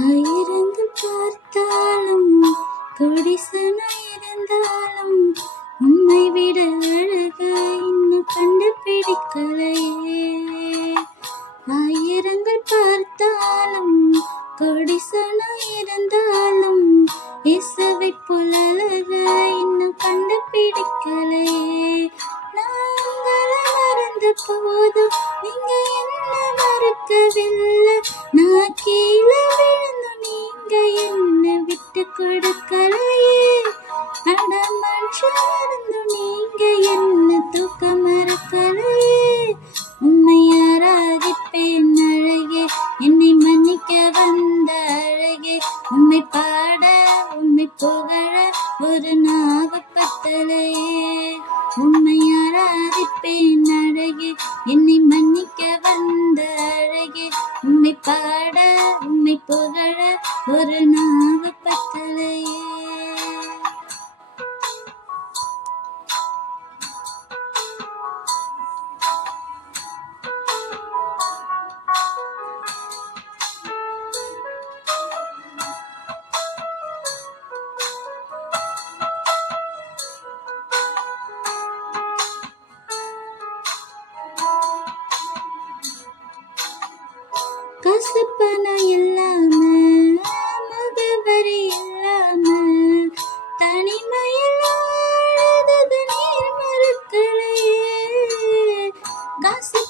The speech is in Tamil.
ஆயிரங்கள் பார்த்தாலும் கொடிசனம் இருந்தாலும் உன்னை விட அழக இன்னும் கண்டுபிடிக்கலையே. ஆயிரங்கள் பார்த்தாலும் கொடிசனம் இருந்தாலும் இயேசுவை போல் அழக இன்னும் கண்டுபிடிக்கலையே. நாங்கள் மறந்த போதும் நீங்க என்ன மறக்கவில்லை. நான் கீழே விழுந்து நீங்க என்ன விட்டு கொடுக்கலையே. அட மனுஷன் இருந்து நீங்க என்ன தூக்க மறக்கலையே. உன்னை ஆராதிப்பேன் அழகே, என்னை மன்னிக்க வந்த அழகே. உன்னை பாட உன்னை புகழ ஒரு நாவு பத்தலையே. உன்னை ஆராதிப்பேன் அழகே, என்னை மன்னிக்க வந்த அழகே. உன்னை பாட உன்னை புகழ ஒரு நாவு பத்தலையே. காசு பணம் இல்லாம முகவரி இல்லாம தனிமையில் அழுதது நீர் மறுக்கலையே. காசு